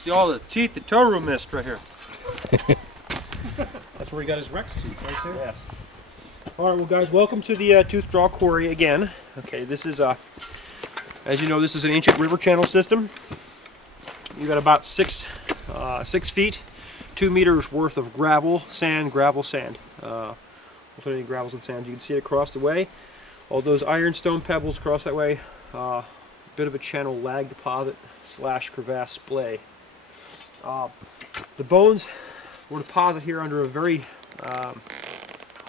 See all the teeth that Toru missed right here. That's where he got his Rex tooth, right there. Yes. All right, well, guys, welcome to the Tooth Draw Quarry again. Okay, this is, as you know, this is an ancient river channel system. You got about 6 feet, 2 meters worth of gravel, sand, alternating gravels and sand. You can see it across the way. All those ironstone pebbles across that way. Bit of a channel lag deposit / crevasse splay. The bones were deposited here under a very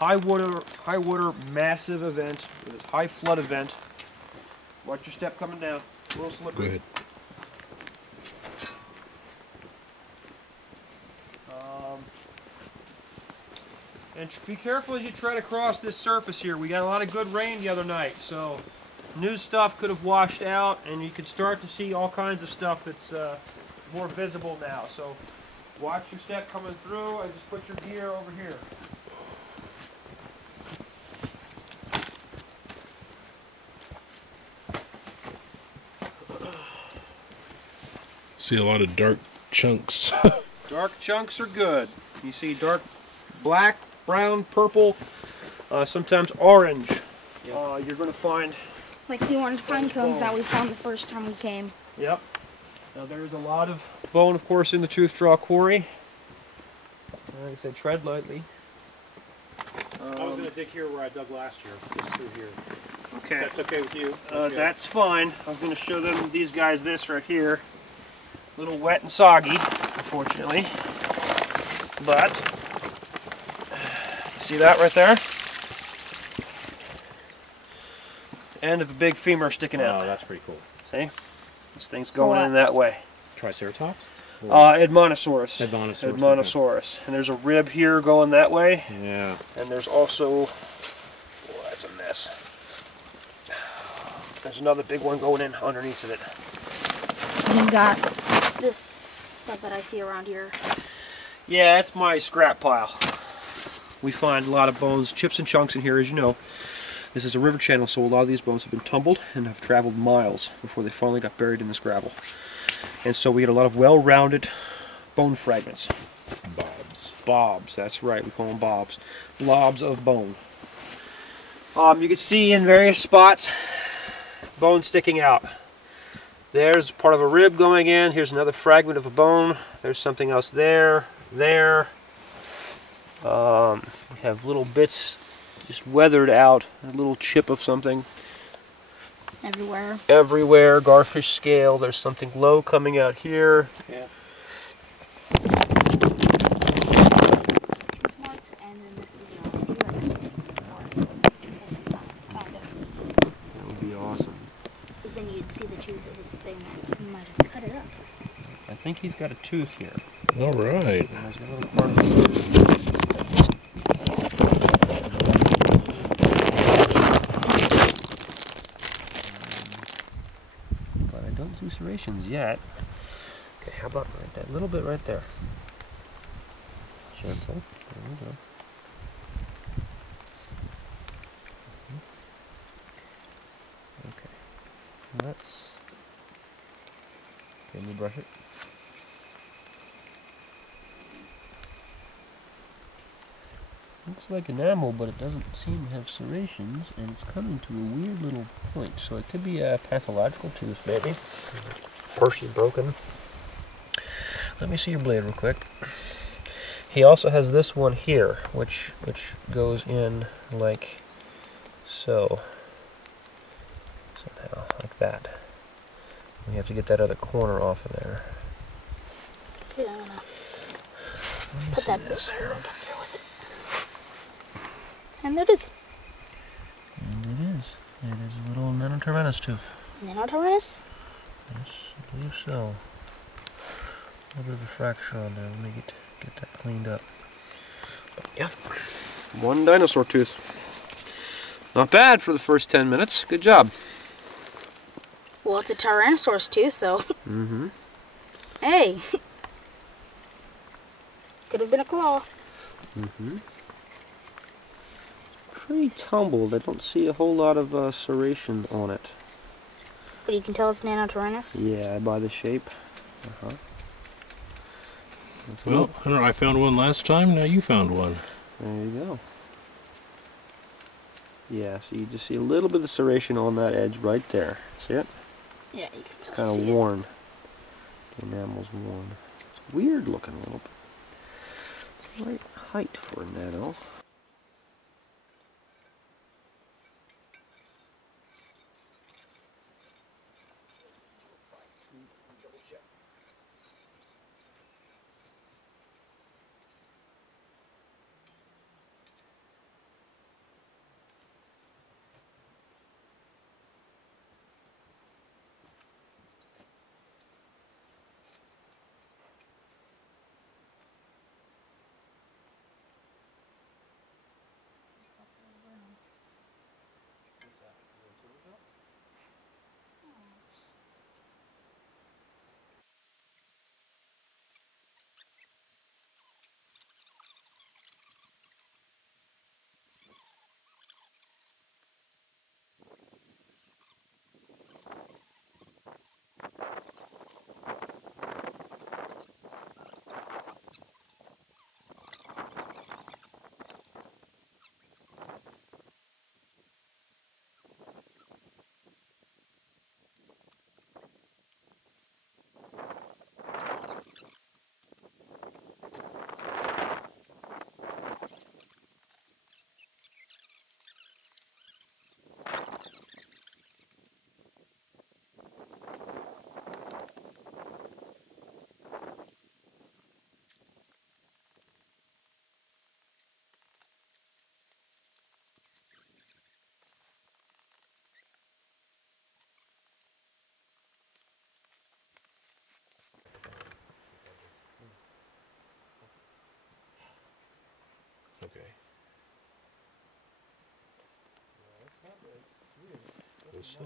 high water massive event, high flood event. Watch your step coming down. A little slippery. Go ahead. And be careful as you try to cross this surface here. We got a lot of good rain the other night, so new stuff could have washed out, and you can start to see all kinds of stuff that's more visible now. So watch your step coming through, and just put your gear over here. See a lot of dark chunks. Dark chunks are good. You see dark black, brown, purple, sometimes orange. Yep. You're going to find... Like the orange pine cones that we found the first time we came. Yep. Now there's a lot of bone, of course, in the Tooth Draw Quarry. Like I said, tread lightly. I was going to dig here where I dug last year, just through here. Okay. That's okay with you? That's fine. I'm going to show them these guys this right here. A little wet and soggy, unfortunately. But, see that right there? End of a big femur sticking out. Oh, that's pretty cool. See? This thing's going in that way. Triceratops? Edmontosaurus. Edmontosaurus. Edmontosaurus. Okay. And there's a rib here going that way. Yeah. And there's also, oh, that's a mess. There's another big one going in underneath of it. And you got this stuff that I see around here. Yeah, that's my scrap pile. We find a lot of bones, chips and chunks in here, as you know. This is a river channel, so a lot of these bones have been tumbled and have traveled miles before they finally got buried in this gravel. And so we get a lot of well-rounded bone fragments. Bobs. Bobs, that's right, we call them bobs. Blobs of bone. You can see in various spots, bone sticking out. There's part of a rib going in, here's another fragment of a bone, there's something else there, there. We have little bits just weathered out, a little chip of something. Everywhere. Everywhere, garfish scale, there's something low coming out here. Yeah. Marks, and then this is That would be awesome. because then you'd see the tooth of the thing that might have cut it up. I think he's got a tooth here. All right. There's a little part of but I don't see serrations yet. Okay, how about right that little bit right there? Gentle. There we go. Okay. Let's. Can we brush it? Looks like enamel, but it doesn't seem to have serrations, and it's coming to a weird little point. So it could be a pathological tooth, maybe. Partially broken. Let me see your blade real quick. He also has this one here, which goes in like so. Somehow, like that. We have to get that other corner off of there. Okay, I'm gonna put that bit here. with it. And there it is. And it is. It is a little Nanotaurus tooth. Nanotaurus? Yes, I believe so. A little bit of a fracture on there. Let me get that cleaned up. But yeah, one dinosaur tooth. Not bad for the first 10 minutes. Good job. Well, it's a Tyrannosaurus tooth, so. Mm-hmm. Hey. Could have been a claw. Mm-hmm. Pretty tumbled. I don't see a whole lot of serration on it. But you can tell it's Nanotaurus? Yeah, by the shape. Uh-huh. Well, I don't know, I found one last time, now you found one. There you go. Yeah, so you just see a little bit of serration on that edge right there. See it? Yeah, you can really Kind of see it. worn. The enamel's worn. It's weird looking a little bit. Right height for a nano. Okay. So.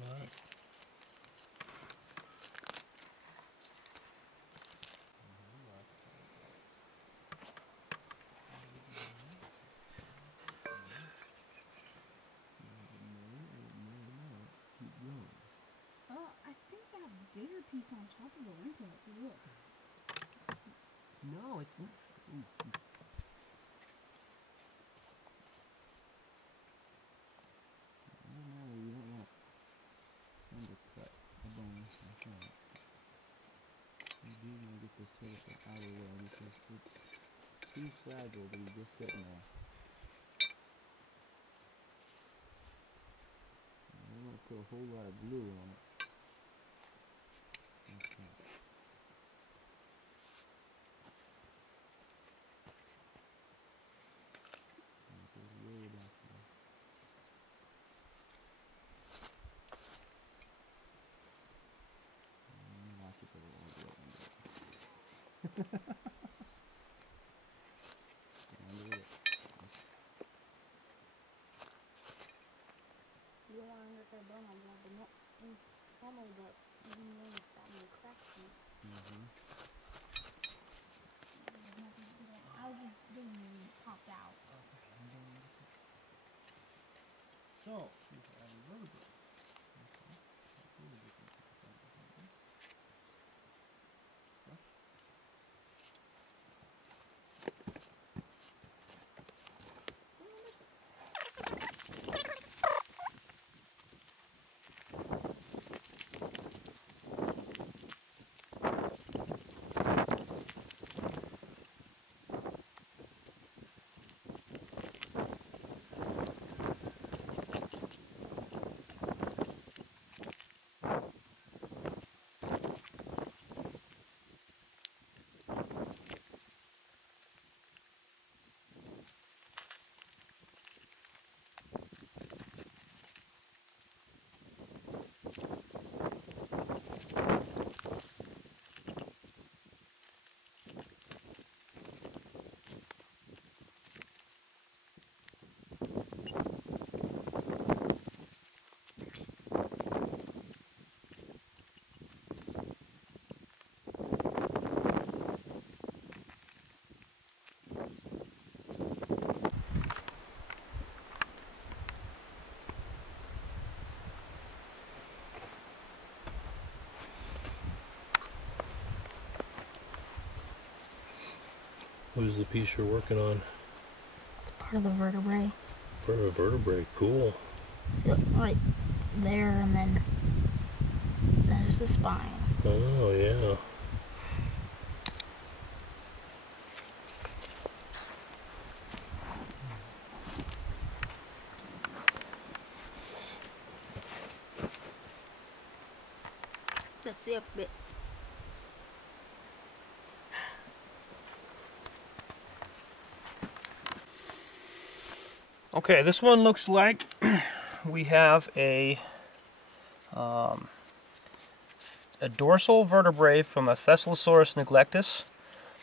Alright. Oh, I think that bigger piece on top will go into it. Look. No, it's not. No, you don't want to undercut a bone like that. You do want to get this turtle out of the way because it's too fragile to be just sitting there. I don't want to put a whole lot of glue on it. Like that. And it goes way back there. And watch it go all the way under it. Under it. You don't want to undercut a bone like that, but normally the main fat will crack it. There's nothing to do that. I was just doing it popped out. So, we have a vertebrae. Who's the piece you're working on? Part of the vertebrae. For a vertebrae, cool. Yep, right there, and then there's the spine. Oh, yeah. That's the upper bit. Okay, this one looks like we have a dorsal vertebrae from a Thescelosaurus neglectus,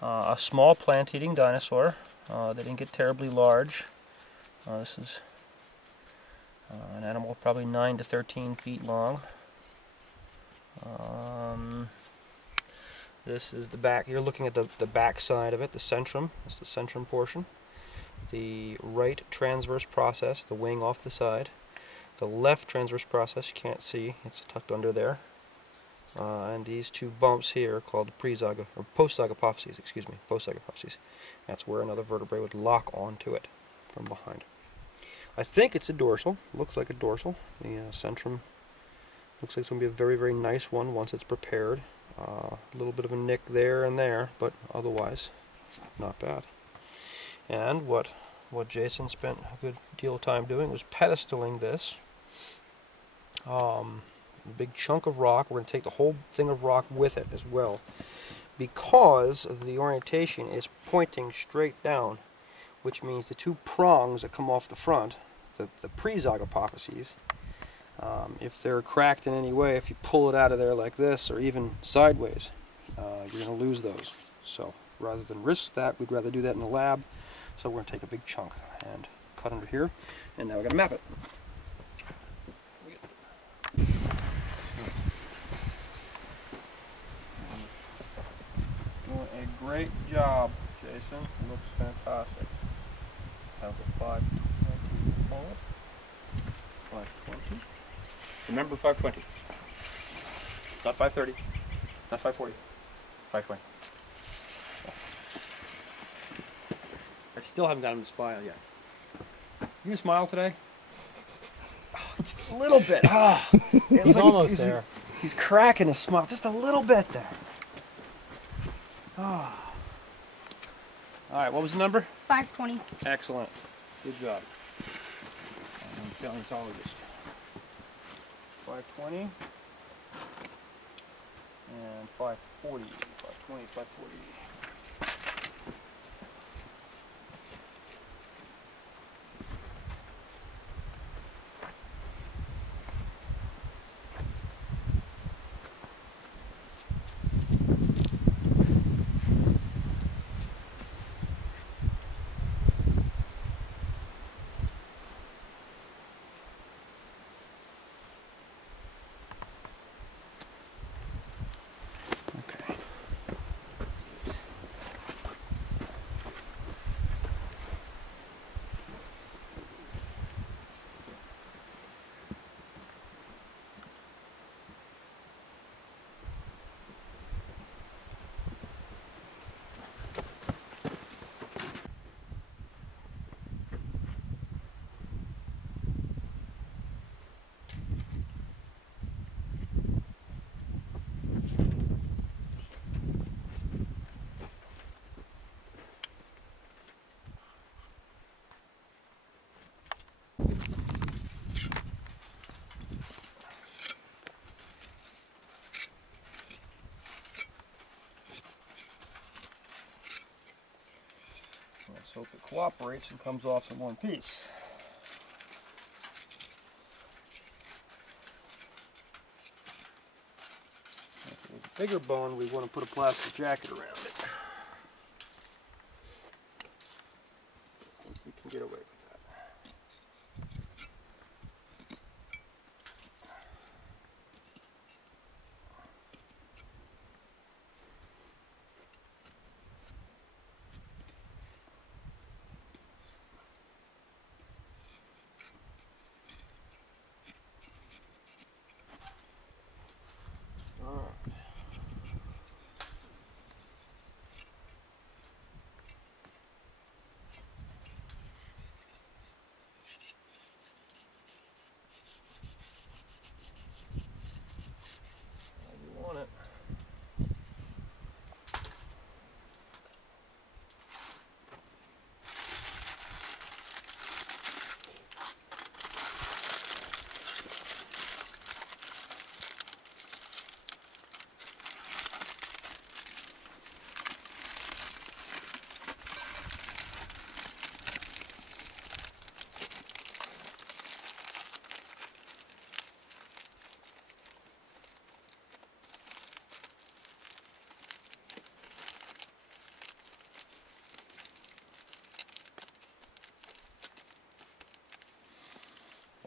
a small plant-eating dinosaur. They didn't get terribly large. This is an animal probably 9 to 13 feet long. This is the back. You're looking at the back side of it, the centrum. That's the centrum portion. The right transverse process, the wing off the side. The left transverse process, you can't see, it's tucked under there. And these two bumps here are called pre-zygo, or post-zygapophyses, excuse me, post-zygapophyses. That's where another vertebrae would lock onto it from behind. I think it's a dorsal. Looks like a dorsal. The centrum looks like it's going to be a very, very nice one once it's prepared. A little bit of a nick there and there, but otherwise not bad. And what Jason spent a good deal of time doing was pedestaling this. A big chunk of rock. We're going to take the whole thing of rock with it as well, because of the orientation is pointing straight down, which means the two prongs that come off the front, the pre-zygapophyses, if they're cracked in any way, if you pull it out of there like this or even sideways, you're going to lose those. So rather than risk that, we'd rather do that in the lab. So we're going to take a big chunk and cut under here, and now we're going to map it. Doing a great job, Jason. Looks fantastic. How's a 520 bullet? 520. Remember 520. Not 530. Not 540. 520. I still haven't got him to smile yet. You gonna smile today? Oh, just a little bit. Oh, He's like almost there. He's cracking a smile, just a little bit there. Oh. All right, what was the number? 520. Excellent. Good job. I'm a paleontologist. 520 and 540. 520, 540. Let's hope it cooperates and comes off in one piece. If it's a bigger bone, we want to put a plastic jacket around it. I think we can get away with that.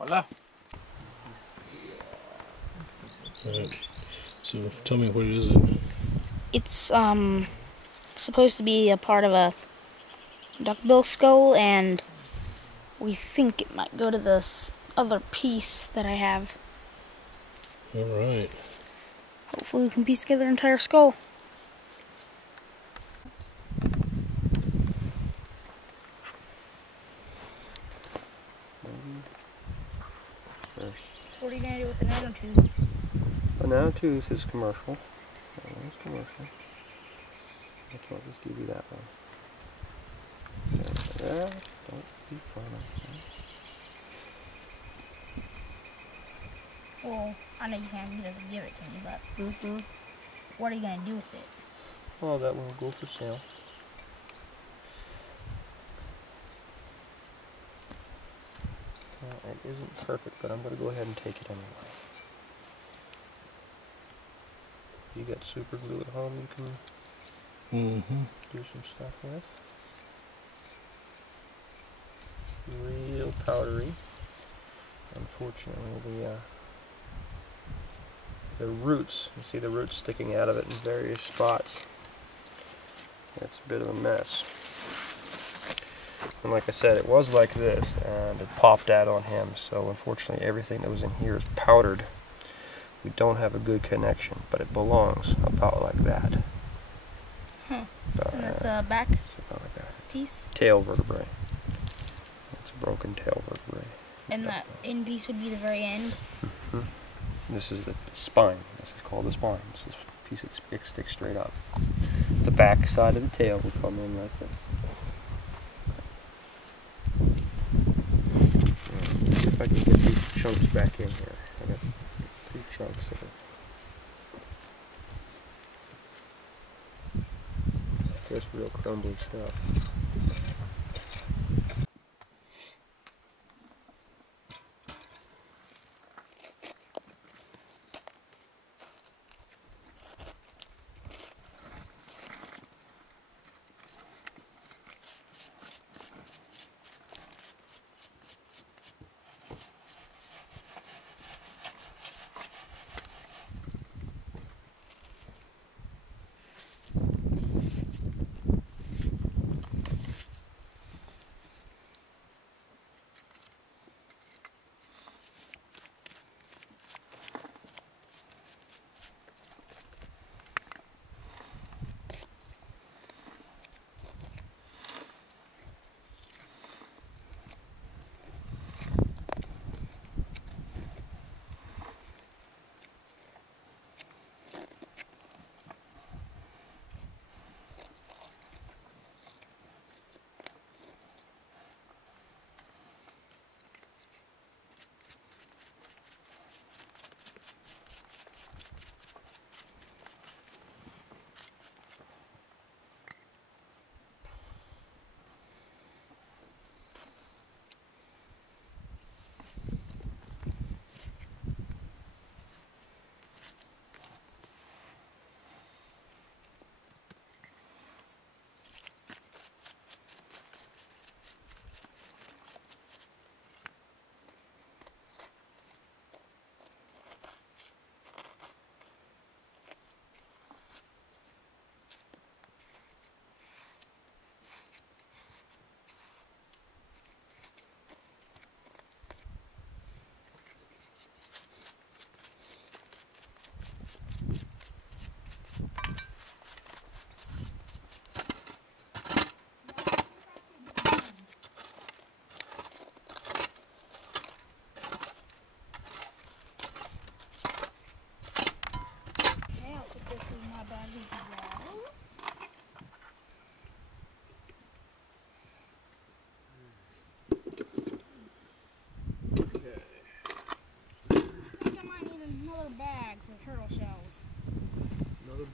Voila. Alright. So tell me, what is it? It's supposed to be a part of a duckbill skull, and we think it might go to this other piece that I have. Alright. Hopefully we can piece together an entire skull. What are you going to do with the nanotube? The nanotubes is commercial. That one's commercial. I can't just give you that one. Yeah, don't be funny. Well, I know you can't. He doesn't give it to me, but what are you going to do with it? Well, that one will go for sale. It isn't perfect, but I'm going to go ahead and take it anyway. You got super glue at home you can do some stuff with. Real powdery. Unfortunately, the roots, you see the roots sticking out of it in various spots. It's a bit of a mess. And like I said, it was like this, and it popped out on him, so unfortunately everything that was in here is powdered. We don't have a good connection, but it belongs about like that. And that's a back It's about like that. piece? Tail vertebrae. It's a broken tail vertebrae. And that end piece would be the very end? This is the spine. This is called the spine. This is a piece that sticks straight up. The back side of the tail will come in like this. See if I can get these chunks back in here. I got 2 chunks of it. Just real crumbly stuff.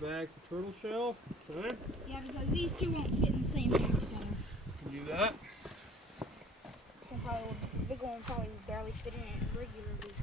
Bag for turtle shell. Okay. Yeah, because these two won't fit in the same bag together. Can do that. The big one will probably barely fit in it regularly.